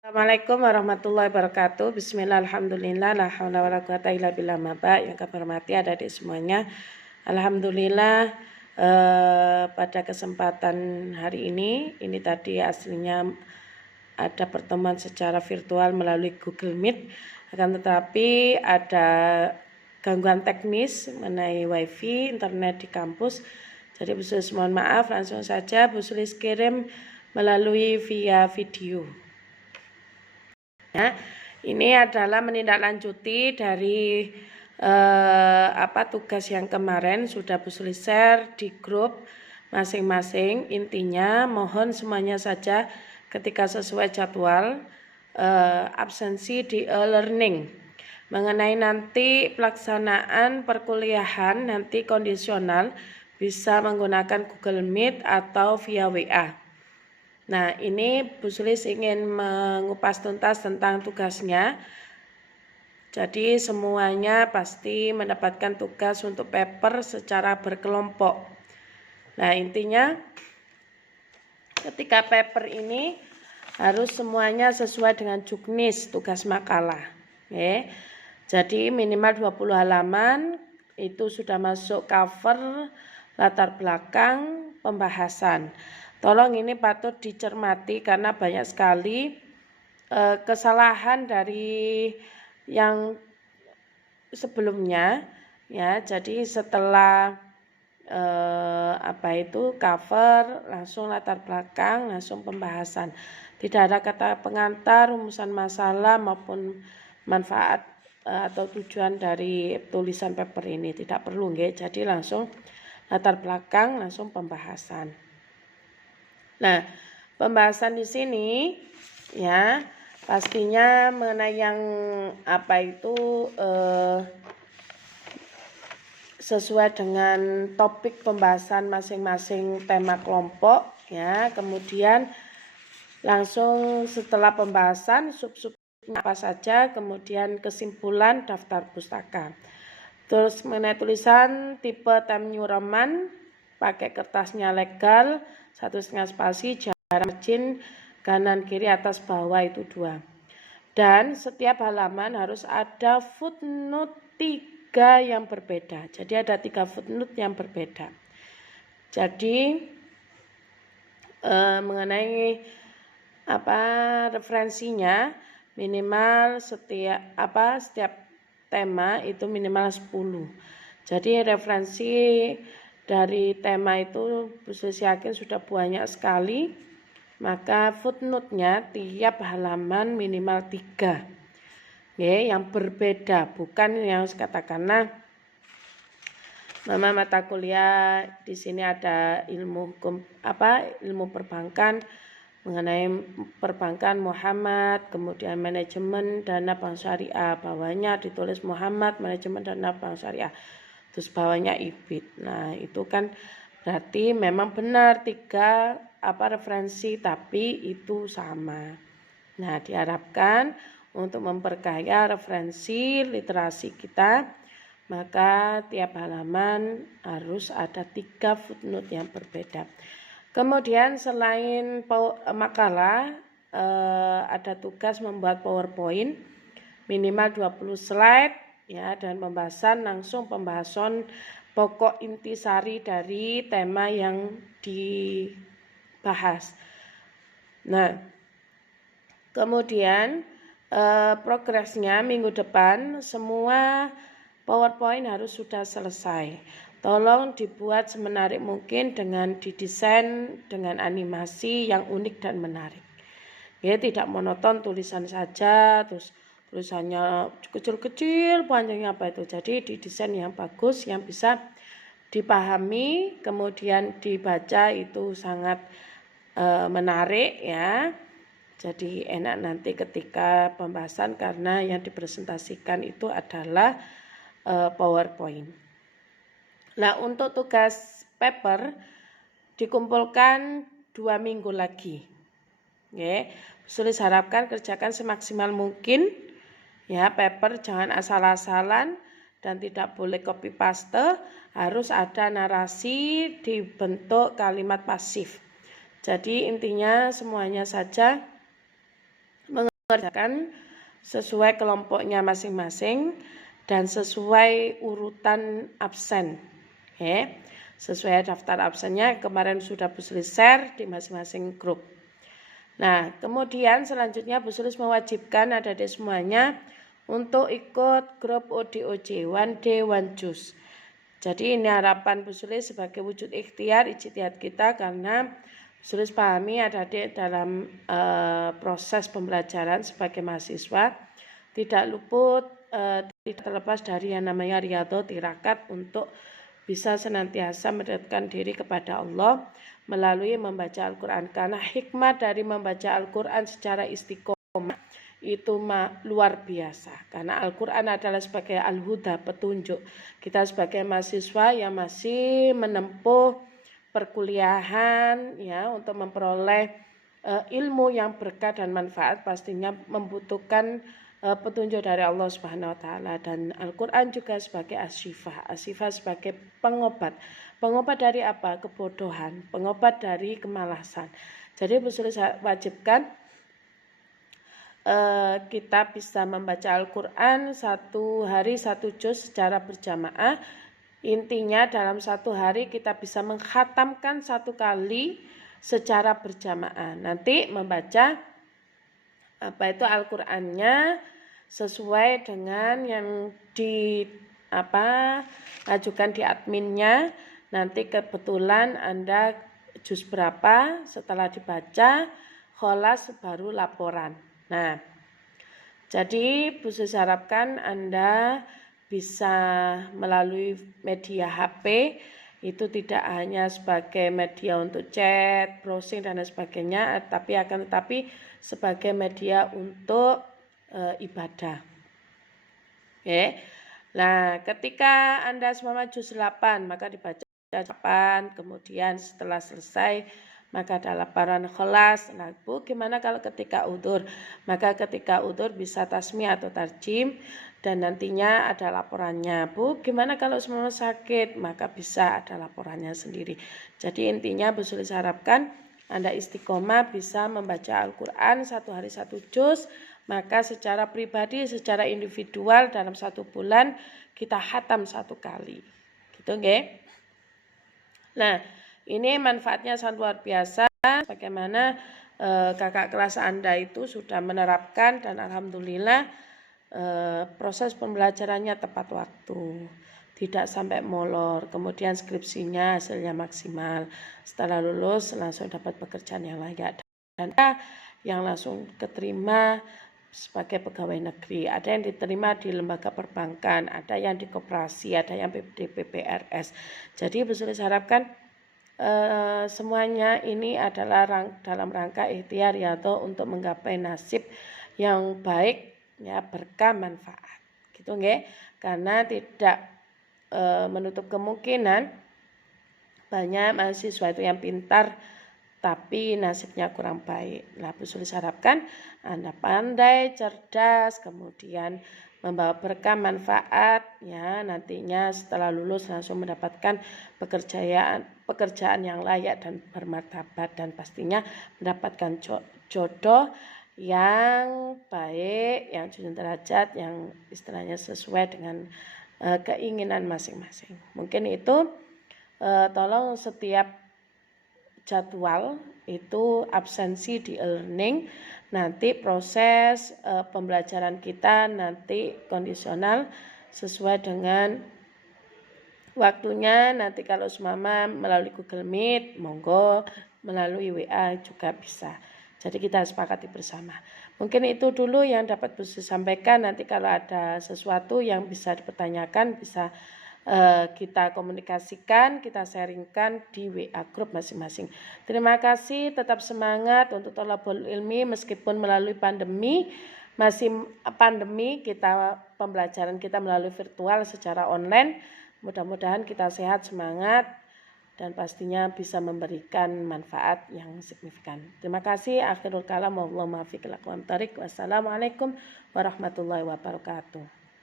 Assalamualaikum warahmatullahi wabarakatuh. Bismillah, alhamdulillah, la haula wala quwata illa billah. Yang kami hormati adik-adik semuanya. Alhamdulillah pada kesempatan hari ini tadi aslinya ada pertemuan secara virtual melalui Google Meet, akan tetapi ada gangguan teknis mengenai wifi internet di kampus. Jadi Bu Sulis mohon maaf, langsung saja Bu Sulis kirim melalui via video. Ya, ini adalah menindaklanjuti dari tugas yang kemarin sudah Bu Sulis share di grup masing-masing. Intinya mohon semuanya saja ketika sesuai jadwal absensi di e-learning. Mengenai nanti pelaksanaan perkuliahan nanti kondisional bisa menggunakan Google Meet atau via WA. Nah, ini Bu Sulis ingin mengupas tuntas tentang tugasnya. Jadi semuanya pasti mendapatkan tugas untuk paper secara berkelompok. Nah, intinya ketika paper ini harus semuanya sesuai dengan juknis tugas makalah. Oke. Jadi minimal 20 halaman itu sudah masuk cover, latar belakang, pembahasan. Tolong ini patut dicermati karena banyak sekali kesalahan dari yang sebelumnya, ya. Jadi setelah cover, langsung latar belakang, langsung pembahasan. Tidak ada kata pengantar, rumusan masalah maupun manfaat atau tujuan dari tulisan paper ini tidak perlu, nggih. Jadi langsung latar belakang, langsung pembahasan. Nah, pembahasan di sini ya pastinya mengenai yang sesuai dengan topik pembahasan masing-masing tema kelompok, ya. Kemudian langsung setelah pembahasan sub-sub apa saja, kemudian kesimpulan daftar pustaka. Terus mengenai tulisan tipe Times New Roman, pakai kertasnya legal, 1,5 spasi, jarak margin kanan kiri atas bawah itu 2. Dan setiap halaman harus ada footnote 3 yang berbeda. Jadi ada 3 footnote yang berbeda. Jadi mengenai referensinya minimal setiap tema itu minimal 10. Jadi referensi dari tema itu Bu Sulis yakin sudah banyak sekali. Maka footnote-nya tiap halaman minimal 3. Yang berbeda, bukan yang katakanlah Mama mata kuliah di sini ada ilmu hukum ilmu perbankan, mengenai perbankan Muhammad, kemudian manajemen dana bank syariah, bawahnya ditulis Muhammad manajemen dana bank syariah, terus bawahnya IBID. Nah, itu kan berarti memang benar 3 referensi, tapi itu sama. Nah, diharapkan untuk memperkaya referensi literasi kita, maka tiap halaman harus ada 3 footnote yang berbeda. Kemudian selain makalah, ada tugas membuat PowerPoint minimal 20 slide, ya, dan langsung pembahasan pokok intisari dari tema yang dibahas. Nah, kemudian progresnya minggu depan semua PowerPoint harus sudah selesai. Tolong dibuat semenarik mungkin dengan didesain dengan animasi yang unik dan menarik. Ya, tidak monoton tulisan saja, terus tulisannya kecil-kecil, panjangnya itu. Jadi didesain yang bagus, yang bisa dipahami, kemudian dibaca itu sangat menarik, ya. Jadi enak nanti ketika pembahasan karena yang dipresentasikan itu adalah PowerPoint. Nah, untuk tugas paper dikumpulkan 2 minggu lagi. Sulis harapkan kerjakan semaksimal mungkin. Ya, paper jangan asal-asalan dan tidak boleh copy paste, harus ada narasi dibentuk kalimat pasif. Jadi intinya semuanya saja mengerjakan sesuai kelompoknya masing-masing dan sesuai urutan absen. Oke. Sesuai daftar absennya kemarin sudah Bu Sulis share di masing-masing grup. Nah, kemudian selanjutnya Bu Sulis mewajibkan adik-adik semuanya untuk ikut grup ODOJ, One Day One Juice. Jadi ini harapan Bu Sulis sebagai wujud ikhtiar ijtihad kita, karena Bu Sulis pahami adik-adik dalam proses pembelajaran sebagai mahasiswa tidak luput, tidak terlepas dari yang namanya riyadhah tirakat untuk bisa senantiasa mendekatkan diri kepada Allah melalui membaca Al-Quran. Karena hikmah dari membaca Al-Quran secara istiqomah itu luar biasa. Karena Al-Quran adalah sebagai al-huda, petunjuk. Kita sebagai mahasiswa yang masih menempuh perkuliahan ya untuk memperoleh ilmu yang berkah dan manfaat, pastinya membutuhkan petunjuk dari Allah Subhanahu wa taala, dan Al-Qur'an juga sebagai as-syifa sebagai pengobat. Pengobat dari apa? Kebodohan, pengobat dari kemalasan. Jadi Bu Sulis wajibkan kita bisa membaca Al-Qur'an satu hari satu juz secara berjamaah. Intinya dalam satu hari kita bisa mengkhatamkan satu kali secara berjamaah. Nanti membaca itu Al-Qur'annya sesuai dengan yang ajukan di adminnya. Nanti kebetulan Anda juz berapa, setelah dibaca kholas baru laporan. Nah, jadi Bu Sulis harapkan Anda bisa melalui media HP itu tidak hanya sebagai media untuk chat, browsing dan sebagainya, tetapi sebagai media untuk ibadah. Oke. Nah, ketika Anda semua juz 8 maka dibaca 8, kemudian setelah selesai maka ada laporan kholas. Nah, Bu, gimana kalau ketika udzur? Maka ketika udzur bisa tasmi atau tarjim dan nantinya ada laporannya. Bu, gimana kalau semua sakit? Maka bisa ada laporannya sendiri. Jadi intinya Bu Sulis harapkan Anda istiqomah bisa membaca Al-Quran satu hari satu juz, maka secara pribadi, secara individual dalam satu bulan kita khatam satu kali. Gitu nggih? Nah, ini manfaatnya sangat luar biasa. Bagaimana kakak kelas Anda itu sudah menerapkan dan alhamdulillah proses pembelajarannya tepat waktu, tidak sampai molor, kemudian skripsinya hasilnya maksimal. Setelah lulus langsung dapat pekerjaan yang layak dan yang langsung keterima sebagai pegawai negeri, ada yang diterima di lembaga perbankan, ada yang di koperasi, ada yang di PPRS. Jadi Bu Sulis harapkan semuanya ini adalah dalam rangka ikhtiar riyadhah untuk menggapai nasib yang baik ya, berkah manfaat. Gitu nggih? Karena tidak menutup kemungkinan banyak mahasiswa itu yang pintar tapi nasibnya kurang baik. Nah, Bu Sulis harapkan Anda pandai, cerdas, kemudian membawa berkah manfaat ya, nantinya setelah lulus langsung mendapatkan pekerjaan yang layak dan bermartabat, dan pastinya mendapatkan jodoh yang baik, yang junjung derajat, yang istilahnya sesuai dengan keinginan masing-masing. Mungkin itu tolong setiap jadwal itu absensi di e-learning, nanti proses pembelajaran kita nanti kondisional sesuai dengan waktunya. Nanti kalau semama melalui Google Meet, monggo, melalui WA juga bisa. Jadi kita sepakati bersama. Mungkin itu dulu yang dapat Bu Sulis sampaikan. Nanti kalau ada sesuatu yang bisa dipertanyakan bisa kita komunikasikan, kita sharingkan di WA grup masing-masing. Terima kasih, tetap semangat untuk thalabul ilmi meskipun melalui pandemi, pembelajaran kita melalui virtual secara online. Mudah-mudahan kita sehat, semangat, dan pastinya bisa memberikan manfaat yang signifikan. Terima kasih. Akhirul kalam, wallahu muwaffiq ila aqwamit thoriq. Wassalamualaikum warahmatullahi wabarakatuh.